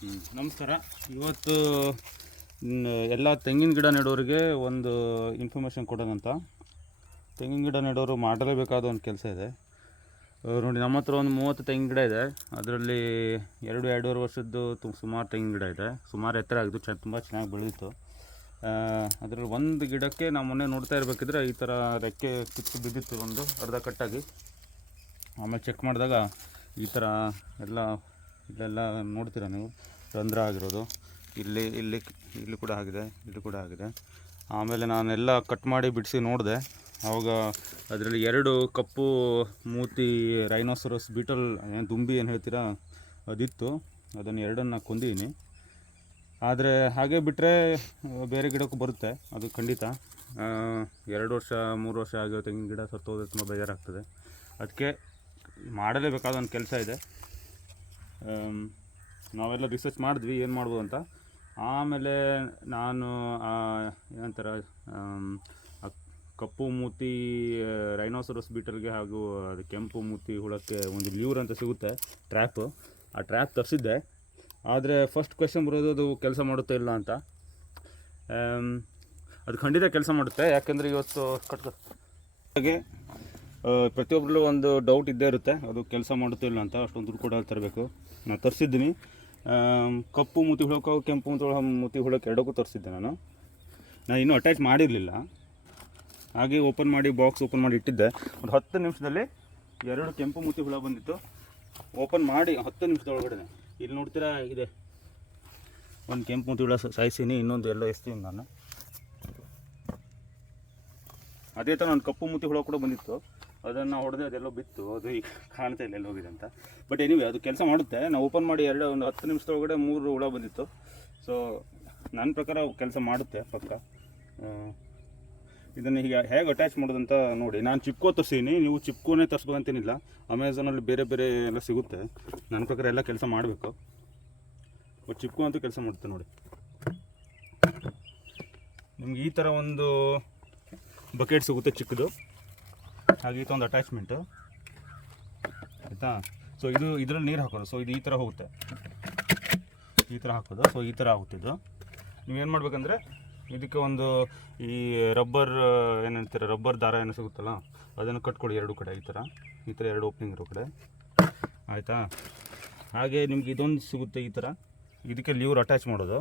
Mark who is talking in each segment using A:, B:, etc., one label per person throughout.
A: ನಮಸ್ಕಾರ. ಇವತ್ತು ಎಲ್ಲ ತೆಂಗಿನ ಗಿಡ ನೆಡೋರಿಗೆ ಒಂದು ಇನ್ಫಾರ್ಮೇಷನ್ ಕೊಡೋದಂತ ತೆಂಗಿನ ಗಿಡ ನೆಡೋರು ಮಾಡಲೇಬೇಕಾದ ಒಂದು ಕೆಲಸ ಇದೆ. ನೋಡಿ, ನಮ್ಮ ಹತ್ರ ಒಂದು ಮೂವತ್ತು ತೆಂಗಿನ ಗಿಡ ಇದೆ. ಅದರಲ್ಲಿ ಎರಡು, ಎರಡೂವರೆ ವರ್ಷದ್ದು ತು, ಸುಮಾರು ತೆಂಗಿನ ಗಿಡ ಇದೆ. ಸುಮಾರು ಎತ್ತರ ಆಗಿದ್ದು ಚೆನ್ನ ತುಂಬ ಚೆನ್ನಾಗಿ ಬೆಳೆದಿತ್ತು. ಅದರಲ್ಲಿ ಒಂದು ಗಿಡಕ್ಕೆ ನಾವು ಮೊನ್ನೆ ನೋಡ್ತಾ ಇರಬೇಕಿದ್ರೆ ಈ ಥರ ರೆಕ್ಕೆ ಕಿತ್ತು ಬಿದ್ದಿತ್ತು ಒಂದು ಅರ್ಧ ಕಟ್ಟಾಗಿ ಆಮೇಲೆ ಚೆಕ್ ಮಾಡಿದಾಗ ಈ ಥರ ಎಲ್ಲ ಇಲ್ಲೆಲ್ಲ ನೋಡ್ತೀರ ನೀವು? ರಂಧ್ರ ಆಗಿರೋದು. ಇಲ್ಲಿ ಇಲ್ಲಿ ಇಲ್ಲಿ ಕೂಡ ಆಗಿದೆ, ಇಲ್ಲಿ ಕೂಡ ಆಗಿದೆ. ಆಮೇಲೆ ನಾನೆಲ್ಲ ಕಟ್ ಮಾಡಿ ಬಿಡಿಸಿ ನೋಡಿದೆ. ಆವಾಗ ಅದರಲ್ಲಿ ಎರಡು ಕಪ್ಪು ಮೂತಿ ರೈನೋಸರಸ್ ಬೀಟಲ್ ಏನು ದುಂಬಿ ಏನು ಹೇಳ್ತೀರಾ, ಅದಿತ್ತು. ಅದನ್ನು ಎರಡನ್ನು ಕೊಂದಿದ್ದೀನಿ ಆದರೆ ಹಾಗೆ ಬಿಟ್ಟರೆ ಬೇರೆ ಗಿಡಕ್ಕೂ ಬರುತ್ತೆ, ಅದು ಖಂಡಿತ. ಎರಡು ವರ್ಷ, ಮೂರು ವರ್ಷ ಆಗಿರೋ ತೆಂಗಿನ ಗಿಡ ಸತ್ತೋದ್ರೆ ತುಂಬ ಬೇಜಾರಾಗ್ತದೆ. ಅದಕ್ಕೆ ಮಾಡಲೇಬೇಕಾದ ಒಂದು ಕೆಲಸ ಇದೆ. ನಾವೆಲ್ಲ ರಿಸರ್ಚ್ ಮಾಡಿದ್ವಿ, ಏನು ಮಾಡ್ಬೋದು ಅಂತ. ಆಮೇಲೆ ನಾನು ಏನಂತಾರೆ ಕಪ್ಪು ಮೂತಿ ರೈನೋಸರಸ್ ಬೀಟಲ್ಗೆ ಹಾಗೂ ಅದು ಕೆಂಪು ಮೂತಿ ಹುಳಕ್ಕೆ ಒಂದು ಲ್ಯೂರ್ ಅಂತ ಸಿಗುತ್ತೆ ಟ್ರ್ಯಾಪ್ ಆ ಟ್ರ್ಯಾಪ್ ತರಿಸಿದ್ದೆ. ಆದರೆ ಫಸ್ಟ್ ಕ್ವೆಶನ್ ಬರೋದು, ಅದು ಕೆಲಸ ಮಾಡುತ್ತೆ ಇಲ್ಲ ಅಂತ. ಅದು ಖಂಡಿತ ಕೆಲಸ ಮಾಡುತ್ತೆ. ಯಾಕೆಂದರೆ ಇವತ್ತು ಕಟ್ ಹಾಗೆ ಪ್ರತಿಯೊಬ್ಬರಲ್ಲೂ ಒಂದು ಡೌಟ್ ಇದ್ದೇ ಇರುತ್ತೆ. ಅದು ಕೆಲಸ ಮಾಡುತ್ತೋ ಇಲ್ಲ ಅಂತ ಅಷ್ಟೊಂದು ದುಡ್ಡು ಕೂಡ ತರಬೇಕು. ನಾನು ತರಿಸಿದ್ದೀನಿ. ಕಪ್ಪು ಮೂತಿ ಹುಳಕ್ಕೆ ಕೆಂಪು ಮೂತಿ ಹುಳ ಮೂತಿ ಹುಳಕ್ಕೆ ಎರಡಕ್ಕೂ ತರಿಸಿದ್ದೆ ನಾನು. ನಾನು ಇನ್ನೂ ಅಟ್ಯಾಚ್ ಮಾಡಿರಲಿಲ್ಲ. ಹಾಗೆ ಓಪನ್ ಮಾಡಿ ಬಾಕ್ಸ್ ಓಪನ್ ಮಾಡಿ ಇಟ್ಟಿದ್ದೆ. ಒಂದು ಹತ್ತು ನಿಮಿಷದಲ್ಲಿ ಎರಡು ಕೆಂಪು ಮೂತಿ ಹುಳ ಬಂದಿತ್ತು. ಓಪನ್ ಮಾಡಿ ಹತ್ತು ನಿಮಿಷದ ಒಳಗಡೆ ಇಲ್ಲಿ ನೋಡ್ತೀರಾ, ಇದೆ. ಒಂದು ಕೆಂಪು ಮೂತಿ ಹುಳ ಸಾಯಿಸೀನಿ, ಇನ್ನೊಂದು ಎಲ್ಲ ಎಸ್ತೀನಿ ನಾನು. ಅದೇ ಥರ ಒಂದು ಕಪ್ಪು ಮೂತಿ ಹುಳ ಕೂಡ ಬಂದಿತ್ತು. ಅದನ್ನು ಹೊಡೆದು ಅದೆಲ್ಲೋ ಬಿತ್ತು. ಅದು ಈಗ ಕಾಣ್ತಾ ಇಲ್ಲ ಎಲ್ಲೋ ಹೋಗಿದೆ ಅಂತ. ಬಟ್ ಎನಿವೆ ಅದು ಕೆಲಸ ಮಾಡುತ್ತೆ. ನಾವು ಓಪನ್ ಮಾಡಿ ಎರಡು, ಒಂದು ಹತ್ತು ನಿಮಿಷದೊಳಗಡೆ ಮೂರು ಹುಳ ಬಂದಿತ್ತು. ಸೊ ನನ್ನ ಪ್ರಕಾರ ಕೆಲಸ ಮಾಡುತ್ತೆ ಪಕ್ಕ. ಇದನ್ನು ಈಗ ಹೇಗೆ ಅಟ್ಯಾಚ್ ಮಾಡೋದಂತ ನೋಡಿ. ನಾನು ಚಿಪ್ಕೋ ತರಿಸೀನಿ. ನೀವು ಚಿಪ್ಕೋನೇ ತರಿಸ್ಬೇಕಂತೇನಿಲ್ಲ ಅಮೆಝಾನಲ್ಲಿ ಬೇರೆ ಬೇರೆ ಎಲ್ಲ ಸಿಗುತ್ತೆ. ನನ್ನ ಪ್ರಕಾರ ಎಲ್ಲ ಕೆಲಸ ಮಾಡಬೇಕು. ಬಟ್ ಚಿಪ್ಕೋ ಅಂತೂ ಕೆಲಸ ಮಾಡುತ್ತೆ ನೋಡಿ. ನಿಮ್ಗೆ ಈ ಥರ ಒಂದು ಬಕೆಟ್ ಸಿಗುತ್ತೆ ಚಿಕ್ಕದು. ಹಾಗೆ ಒಂದು ಅಟ್ಯಾಚ್ಮೆಂಟು ಆಯಿತಾ? ಸೊ ಇದು ಇದರಲ್ಲಿ ನೀರು ಹಾಕೋದು. ಸೊ ಇದು ಈ ಥರ ಹೋಗುತ್ತೆ. ಈ ಥರ ಹಾಕೋದು. ಸೊ ಈ ಥರ ಆಗುತ್ತೆ ಇದು. ನೀವೇನು ಮಾಡಬೇಕಂದ್ರೆ, ಇದಕ್ಕೆ ಒಂದು ಈ ರಬ್ಬರ್ ಏನಂತೀರ ರಬ್ಬರ್ ದಾರ ಏನೋ ಸಿಗುತ್ತಲ್ಲ, ಅದನ್ನು ಕಟ್ಕೊಳ್ಳಿ ಎರಡು ಕಡೆ ಈ ಥರ ಈ ಥರ ಎರಡು ಓಪನಿಂಗ್ ಇರೋ ಕಡೆ. ಆಯಿತಾ? ಹಾಗೆ ನಿಮ್ಗೆ ಇದೊಂದು ಸಿಗುತ್ತೆ ಈ ಥರ ಇದಕ್ಕೆ ಲೀವ್ರ್ ಅಟ್ಯಾಚ್ ಮಾಡೋದು.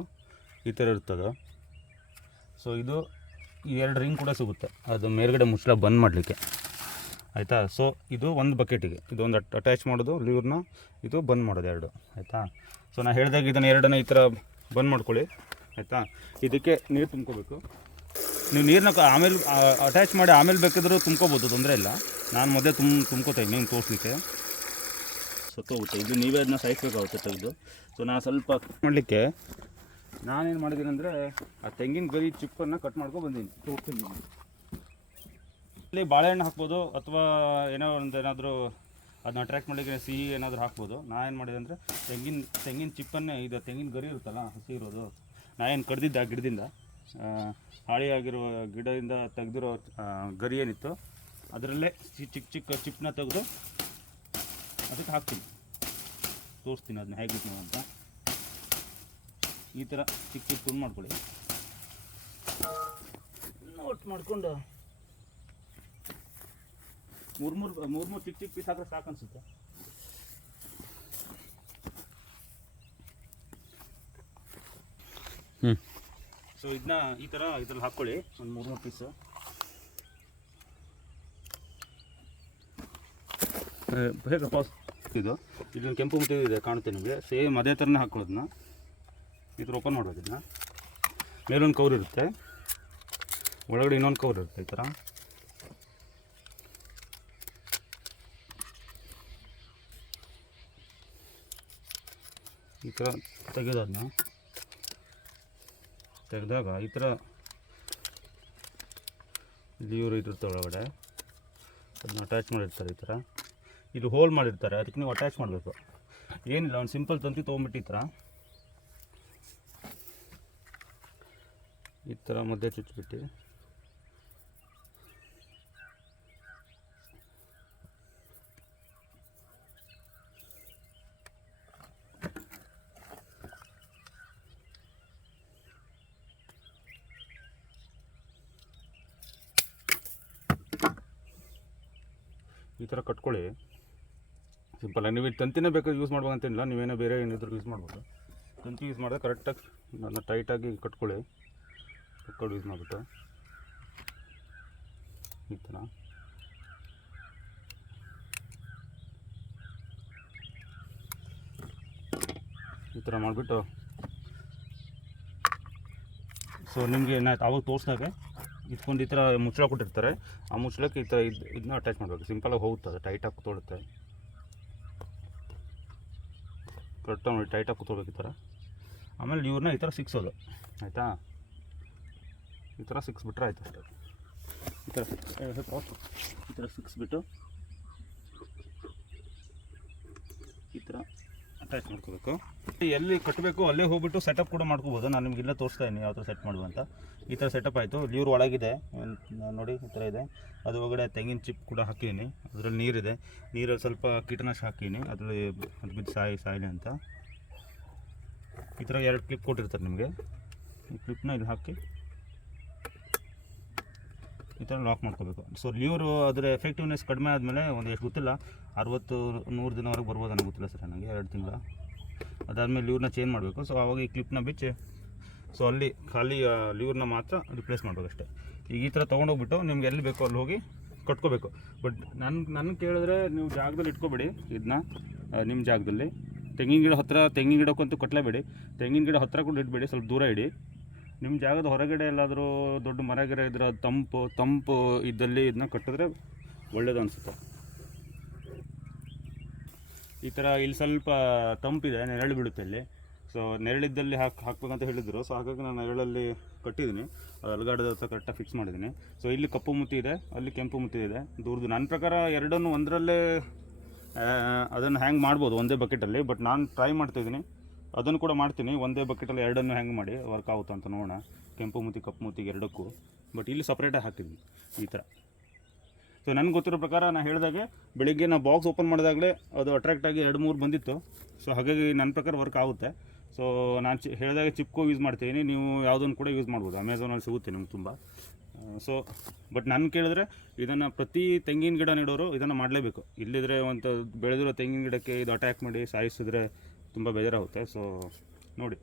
A: ಈ ಥರ ಇರ್ತದೆ. ಸೊ ಇದು ಎರಡು ರಿಂಗ್ ಕೂಡ ಸಿಗುತ್ತೆ. ಅದು ಮೇಲ್ಗಡೆ ಮುಚ್ಚಳ ಬಂದ್ ಮಾಡಲಿಕ್ಕೆ. ಆಯಿತಾ? ಸೊ ಇದು ಒಂದು ಬಕೆಟಿಗೆ ಇದೊಂದು ಅಟ್ಯಾಚ್ ಮಾಡೋದು ಲಿವ್ರನ್ನ ಇದು ಬಂದ್ ಮಾಡೋದು ಎರಡು. ಆಯಿತಾ? ಸೊ ನಾನು ಹೇಳಿದಾಗ ಇದನ್ನು ಎರಡನ್ನ ಈ ಥರ ಬಂದ್ ಮಾಡ್ಕೊಳ್ಳಿ. ಆಯಿತಾ? ಇದಕ್ಕೆ ನೀರು ತುಂಬ್ಕೋಬೇಕು. ನೀವು ನೀರನ್ನ ಆಮೇಲೆ ಅಟ್ಯಾಚ್ ಮಾಡಿ ಆಮೇಲೆ ಬೇಕಿದ್ರೂ ತುಂಬ್ಕೋಬೋದು, ತೊಂದರೆ ಇಲ್ಲ. ನಾನು ಮೊದಲೇ ತುಂಬ ತುಂಬ್ಕೋತಾ ಇದ್ದೀನಿ ತೋರಿಸ್ಲಿಕ್ಕೆ. ಸತ್ತೋಗುತ್ತೆ ಇದು ನೀವೇ ಅದನ್ನ ಸಾಯಿಸ್ಬೇಕಾಗುತ್ತೆ ತೆಗೆದು ಸೊ ನಾನು ಸ್ವಲ್ಪ ಕಟ್ ಮಾಡಲಿಕ್ಕೆ ನಾನೇನು ಮಾಡಿದ್ದೀನಿ ಅಂದರೆ ಆ ತೆಂಗಿನ ಗರಿ ಚಿಪ್ಪನ್ನು ಕಟ್ ಮಾಡ್ಕೊಂಡು ಬಂದೀನಿ. ತೋರಿಸ್ತೀನಿ. ಇಲ್ಲಿ ಬಾಳೆಹಣ್ಣು ಹಾಕ್ಬೋದು ಅಥವಾ ಏನೋ ಒಂದು ಏನಾದರೂ ಅದನ್ನ ಅಟ್ರಾಕ್ಟ್ ಮಾಡಲಿಕ್ಕೆ ಸಿಹಿ ಏನಾದರೂ ಹಾಕ್ಬೋದು. ನಾ ಏನು ಮಾಡಿದೆ ಅಂದರೆ ತೆಂಗಿನ ತೆಂಗಿನ ಚಿಪ್ಪನ್ನೇ, ಇದು ತೆಂಗಿನ ಗರಿ ಇರುತ್ತಲ್ಲ, ಹಸಿ ಇರೋದು. ನಾ ಏನು ಕಡ್ದಿದ್ದೆ ಆ ಗಿಡದಿಂದ ಹಾಳಿಯಾಗಿರುವ ಗಿಡದಿಂದ ತೆಗೆದಿರೋ ಗರಿ ಏನಿತ್ತು, ಅದರಲ್ಲೇ ಚಿಕ್ಕ ಚಿಕ್ಕ ಚಿಪ್ಪನ್ನ ತೆಗೆದು ಅದಕ್ಕೆ ಹಾಕ್ತೀನಿ. ತೋರಿಸ್ತೀನಿ ಅದನ್ನ ಹೇಗೆ ನಾವು ಅಂತ. ಈ ಥರ ಚಿಕ್ಕ ಚಿಕ್ಕ ತುಂಡು ಮಾಡ್ಕೊಳ್ಳಿ. ನೋಟ್ ಮಾಡಿಕೊಂಡು ಮೂರು ಮೂರು ಮೂರು ಮೂರು ಚಿಕ್ಕ ಚಿಕ್ಕ ಪೀಸ್ ಹಾಕಿದ್ರೆ ಸಾಕು ಅನ್ಸುತ್ತೆ. ಹ್ಞೂ ಸೊ ಇದನ್ನ ಈ ಥರ ಇದ್ರಲ್ಲಿ ಹಾಕ್ಕೊಳ್ಳಿ ಒಂದು ಮೂರು ಮೂರು ಪೀಸು ಹೇಗೆ ಪಾಸ್ ಇದು ಇದೊಂದು ಕೆಂಪು ಮುಟ್ಟಿ ಇದೆ ಕಾಣುತ್ತೆ ನಿಮಗೆ. ಸೇಮ್ ಅದೇ ಥರನೇ ಹಾಕ್ಕೊಳ್ಳೋದನ್ನ ಈ ಥರ ಓಪನ್ ಮಾಡೋದು ಇದನ್ನ ಮೇಲೊಂದು ಕವರ್ ಇರುತ್ತೆ. ಒಳಗಡೆ ಇನ್ನೊಂದು ಕವರ್ ಇರುತ್ತೆ ಈ ಥರ ಈ ಥರ ತೆಗೆಯೋದನ್ನ ತೆಗೆದಾಗ ಈ ಥರ ಲೀವ್ರ್ ಇರುತ್ತೆ ಒಳಗಡೆ. ಅದನ್ನ ಅಟ್ಯಾಚ್ ಮಾಡಿರ್ತಾರೆ ಈ ಥರ. ಇದು ಹೋಲ್ ಮಾಡಿರ್ತಾರೆ, ಅದಕ್ಕೆ ನೀವು ಅಟ್ಯಾಚ್ ಮಾಡಬೇಕು. ಏನಿಲ್ಲ, ಒಂದು ಸಿಂಪಲ್ ತಂತಿ ತೊಗೊಂಬಿಟ್ಟು ಈ ಥರ ಈ ಥರ ಮಧ್ಯೆ ಚುಚ್ಚಿಬಿಟ್ಟು ಈ ಥರ ಕಟ್ಕೊಳ್ಳಿ. ಸಿಂಪಲ್ ನೀವು ತಂತಿನೇ ಬೇಕಾದ್ರೆ ಯೂಸ್ ಮಾಡ್ಬೇಕಂತೇನಿಲ್ಲ ನೀವೇನೋ ಬೇರೆ ಏನಿದ್ರು ಯೂಸ್ ಮಾಡ್ಬೋದು. ತಂತಿ ಯೂಸ್ ಮಾಡಿದ್ರೆ ಕರೆಕ್ಟಾಗಿ ನನ್ನ ಟೈಟಾಗಿ ಕಟ್ಕೊಳ್ಳಿ. ಕಟ್ಕೊಂಡು ಯೂಸ್ ಮಾಡಿಬಿಟ್ಟು. ಈ ಥರ. ಈ ಥರ ಮಾಡಿಬಿಟ್ಟು. ಸೊ ನಿಮಗೆ ಏನಾಯ್ತು? ಆವಾಗ ತೋರಿಸ್ದಾಗೆ? ಇಟ್ಕೊಂಡು ಈ ಥರ ಮುಚ್ಚಳ ಕೊಟ್ಟಿರ್ತಾರೆ. ಆ ಮುಚ್ಚಳಕ್ಕೆ ಈ ಥರ ಇದು, ಇದನ್ನ ಅಟ್ಯಾಚ್ ಮಾಡಬೇಕು. ಸಿಂಪಲಾಗಿ ಹೋಗುತ್ತೆ ಟೈಟಾಗಿ ಕೂತ್ಕೊಳ್ಳುತ್ತೆ ಕರೆಕ್ಟಾಗಿ ನೋಡಿ ಟೈಟಾಗಿ ಕೂತ್ಕೊಳ್ಬೇಕು ಈ ಥರ. ಆಮೇಲೆ ಇವ್ರನ್ನ ಈ ಥರ ಸಿಕ್ಸೋದು. ಆಯಿತಾ? ಈ ಥರ ಸಿಕ್ಸ್ಬಿಟ್ರೆ ಆಯ್ತು ಅಷ್ಟೇ. ಈ ಥರ. ಈ ಥರ ಸಿಕ್ಸ್ಬಿಟ್ಟು ಈ ಥರ ಅಟ್ಯಾಚ್ ಮಾಡ್ಕೋಬೇಕು. ಎಲ್ಲಿ ಕಟ್ಟಬೇಕು ಅಲ್ಲೇ ಹೋಗ್ಬಿಟ್ಟು ಸೆಟಪ್ ಕೂಡ ಮಾಡ್ಕೋಬೋದು. ನಾನು ನಿಮ್ಗೆ ಇಲ್ಲೇ ತೋರಿಸ್ತಾ ಇದ್ದೀನಿ ಯಾವ ಥರ ಸೆಟ್ ಮಾಡುವ ಅಂತ. ಈ ಥರ ಸೆಟಪ್ ಆಯಿತು. ಲೀವ್ರ್ ಒಳಗಿದೆ. ನೋಡಿ, ಈ ಥರ ಇದೆ. ಅದು ಒಳಗಡೆ ತೆಂಗಿನ ಚಿಪ್ ಕೂಡ ಹಾಕಿದ್ದೀನಿ ಅದರಲ್ಲಿ ನೀರಿದೆ. ನೀರಲ್ಲಿ ಸ್ವಲ್ಪ ಕೀಟನಾಶಕ ಹಾಕಿದ್ದೀನಿ ಅದರಲ್ಲಿ ಅದು ಬಿದ್ದು ಸಾಯಿ, ಸಾಯಿಲೆ ಅಂತ. ಈ ಥರ ಎರಡು ಕ್ಲಿಪ್ ಕೊಟ್ಟಿರ್ತಾರೆ ನಿಮಗೆ. ಈ ಕ್ಲಿಪ್ನ ಇಲ್ಲಿ ಹಾಕಿ. ಥರ ಲಾಕ್ ಮಾಡ್ಕೋಬೇಕು. ಸೊ ಲೀವ್ರು ಅದರ ಎಫೆಕ್ಟಿವ್ನೆಸ್ ಕಡಿಮೆ ಆದಮೇಲೆ ಒಂದು ಎಷ್ಟು ಗೊತ್ತಿಲ್ಲ, ಅರವತ್ತು ನೂರು ದಿನವರೆಗೆ ಬರ್ಬೋದು ನನಗೆ ಗೊತ್ತಿಲ್ಲ ಸರ್ ನನಗೆ ಎರಡು ತಿಂಗಳ. ಅದಾದಮೇಲೆ ಲೀವ್ರನ್ನ ಚೇಂಜ್ ಮಾಡಬೇಕು. ಸೊ ಆವಾಗ ಈ ಕ್ಲಿಪ್ನ ಬಿಚ್ಚಿ ಸೊ ಅಲ್ಲಿ ಖಾಲಿ ಲೀವ್ರನ್ನ ಮಾತ್ರ ರಿಪ್ಲೇಸ್ ಮಾಡಬೇಕು ಅಷ್ಟೇ. ಈಗ ಈ ಥರ ತೊಗೊಂಡೋಗ್ಬಿಟ್ಟು ನಿಮ್ಗೆ ಎಲ್ಲಿ ಬೇಕೋ ಅಲ್ಲಿ ಹೋಗಿ ಕಟ್ಕೋಬೇಕು. ಬಟ್ ನನ್ನ ನನ್ನ ಕೇಳಿದ್ರೆ ನೀವು ಜಾಗದಲ್ಲಿ ಇಟ್ಕೋಬೇಡಿ ಇದನ್ನ ನಿಮ್ಮ ಜಾಗದಲ್ಲಿ. ತೆಂಗಿನ ಗಿಡ ಹತ್ತಿರ ತೆಂಗಿನ ಗಿಡಕ್ಕಂತೂ ಕಟ್ಟಲೇಬೇಡಿ ತೆಂಗಿನ ಗಿಡ ಹತ್ತಿರ ಕೂಡ ಇಡಬೇಡಿ, ಸ್ವಲ್ಪ ದೂರ ಇಡಿ. ನಿಮ್ಮ ಜಾಗದ ಹೊರಗಡೆ ಎಲ್ಲಾದರೂ ದೊಡ್ಡ ಮರ ಗಿರ ಇದ್ರೆ ಅದು ತಂಪು ತಂಪು ಇದ್ದಲ್ಲಿ ಇದನ್ನ ಕಟ್ಟಿದ್ರೆ ಒಳ್ಳೇದು ಅನಿಸುತ್ತೆ. ಈ ಥರ ಇಲ್ಲಿ ಸ್ವಲ್ಪ ತಂಪಿದೆ, ನೆರಳು ಬೀಳುತ್ತೆ ಇಲ್ಲಿ. ಸೊ ನೆರಳಿದ್ದಲ್ಲಿ ಹಾಕಿ ಹಾಕ್ಬೇಕಂತ ಹೇಳಿದ್ರು. ಸೊ ಹಾಗಾಗಿ ನಾನು ನೆರಳಲ್ಲಿ ಕಟ್ಟಿದ್ದೀನಿ. ಅದು ಅಲ್ಗಾಡದ ಹತ್ರ ಕರೆಕ್ಟಾಗಿ ಫಿಕ್ಸ್ ಮಾಡಿದ್ದೀನಿ. ಸೊ ಇಲ್ಲಿ ಕಪ್ಪು ಮುತ್ತಿ ಇದೆ, ಅಲ್ಲಿ ಕೆಂಪು ಮುತ್ತಿ ಇದೆ. ದೂರದ್ದು ನನ್ನ ಪ್ರಕಾರ ಎರಡನ್ನು ಒಂದರಲ್ಲೇ ಅದನ್ನು ಹ್ಯಾಂಗ್ ಮಾಡ್ಬೋದು ಒಂದೇ ಬಕೆಟಲ್ಲಿ ಬಟ್ ನಾನು ಟ್ರೈ ಮಾಡ್ತಿದ್ದೀನಿ ಅದನ್ನು ಕೂಡ ಮಾಡ್ತೀನಿ. ಒಂದೇ ಬಕೆಟಲ್ಲಿ ಎರಡನ್ನು ಹ್ಯಾಂಗ್ ಮಾಡಿ ವರ್ಕ್ ಆಗುತ್ತೆ ಅಂತ ನೋಡೋಣ. ಕೆಂಪು ಮುತಿ ಕಪ್ಪು ಮುತ್ತಿಗೆ ಎರಡಕ್ಕೂ. ಬಟ್ ಇಲ್ಲಿ ಸಪ್ರೇಟಾಗಿ ಹಾಕ್ತೀನಿ ಈ ಥರ ಸೊ ನನಗೆ ಗೊತ್ತಿರೋ ಪ್ರಕಾರ ನಾನು ಹೇಳಿದಾಗೆ ಬೆಳಿಗ್ಗೆ ನಾನು ಬಾಕ್ಸ್ ಓಪನ್ ಮಾಡಿದಾಗಲೇ ಅದು ಅಟ್ರಾಕ್ಟ್ ಆಗಿ ಎರಡು ಮೂರು ಬಂದಿತ್ತು. ಸೊ ಹಾಗಾಗಿ ನನ್ನ ಪ್ರಕಾರ ವರ್ಕ್ ಆಗುತ್ತೆ. ಸೊ ನಾನು ಚಿ ಹೇಳಿದಾಗ ಚಿಪ್ಕೋ ಯೂಸ್ ಮಾಡ್ತೀನಿ. ನೀವು ಯಾವುದನ್ನು ಕೂಡ ಯೂಸ್ ಮಾಡ್ಬೋದು. ಅಮೆಝಾನಲ್ಲಿ ಸಿಗುತ್ತೆ ನಿಮ್ಗೆ ತುಂಬ. ಸೊ ಬಟ್ ನಾನು ಕೇಳಿದ್ರೆ ಇದನ್ನು ಪ್ರತಿ ತೆಂಗಿನ ಗಿಡ ನೆಡೋರು ಇದನ್ನು ಮಾಡಲೇಬೇಕು. ಇಲ್ಲಿದ್ರೆ ಒಂದು ಬೆಳೆದಿರೋ ತೆಂಗಿನ ಗಿಡಕ್ಕೆ ಇದು ಅಟ್ಯಾಕ್ ಮಾಡಿ ಸಾಯಿಸಿದ್ರೆ ತುಂಬ ಬೇಜಾರಾಗುತ್ತೆ ಸೊ ನೋಡಿ.